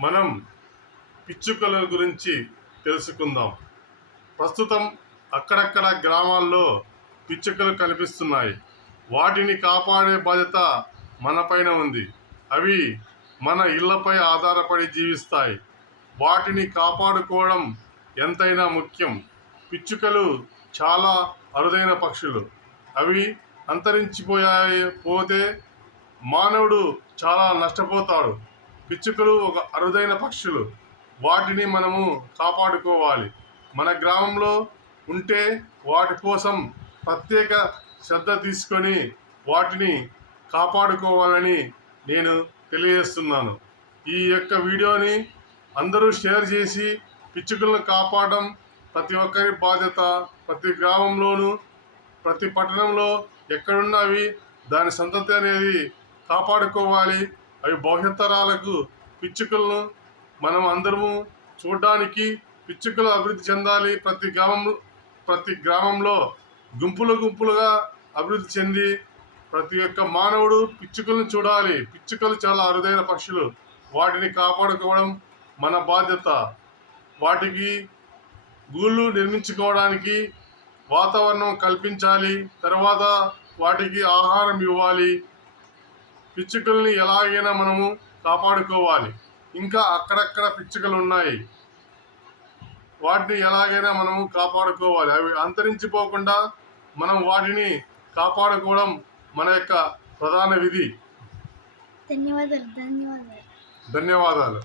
మనం పిచ్చుకల గురించి తెలుసుకుందాం. ప్రస్తుతం అక్కడక్కడ గ్రామాల్లో పిచ్చుకలు కనిపిస్తున్నాయి. వాటిని కాపాడే బాధ్యత మనపైన ఉంది. అవి మన ఇళ్లపై ఆధారపడి జీవిస్తాయి. వాటిని కాపాడుకోవడం ఎంతైనా ముఖ్యం. పిచ్చుకలు చాలా అరుదైన పక్షులు. అవి పోతే మానవుడు చాలా నష్టపోతాడు. పిచ్చుకలు ఒక అరుదైన పక్షులు. వాటిని మనము కాపాడుకోవాలి. మన గ్రామంలో ఉంటే వాటి కోసం ప్రత్యేక శ్రద్ధ తీసుకొని వాటిని కాపాడుకోవాలని నేను తెలియజేస్తున్నాను. ఈ యొక్క వీడియోని అందరూ షేర్ చేసి పిచ్చుకలను కాపాడడం ప్రతి ఒక్కరి బాధ్యత. ప్రతి గ్రామంలోనూ ప్రతి పట్టణంలో ఎక్కడున్నా అవి దాని సంతతి అనేది కాపాడుకోవాలి. అవి భవిష్యత్ తరాలకు పిచ్చుకలను మనం అందరము చూడడానికి పిచ్చుకలు అభివృద్ధి చెందాలి. ప్రతి గ్రామంలో గుంపులుగా అభివృద్ధి చెంది ప్రతి ఒక్క మానవుడు పిచ్చుకలను చూడాలి. పిచ్చుకలు చాలా అరుదైన పక్షులు. వాటిని కాపాడుకోవడం మన బాధ్యత. వాటికి గూళ్ళు నిర్మించుకోవడానికి వాతావరణం కల్పించాలి. తర్వాత వాటికి ఆహారం ఇవ్వాలి. పిచ్చుకల్ని ఎలాగైనా మనము కాపాడుకోవాలి. ఇంకా అక్కడక్కడ పిచ్చుకలు ఉన్నాయి. వాటిని ఎలాగైనా మనము కాపాడుకోవాలి. అవి అంతరించిపోకుండా మనం వాటిని కాపాడుకోవడం మన యొక్క ప్రధాన విధి. ధన్యవాదాలు. ధన్యవాదాలు.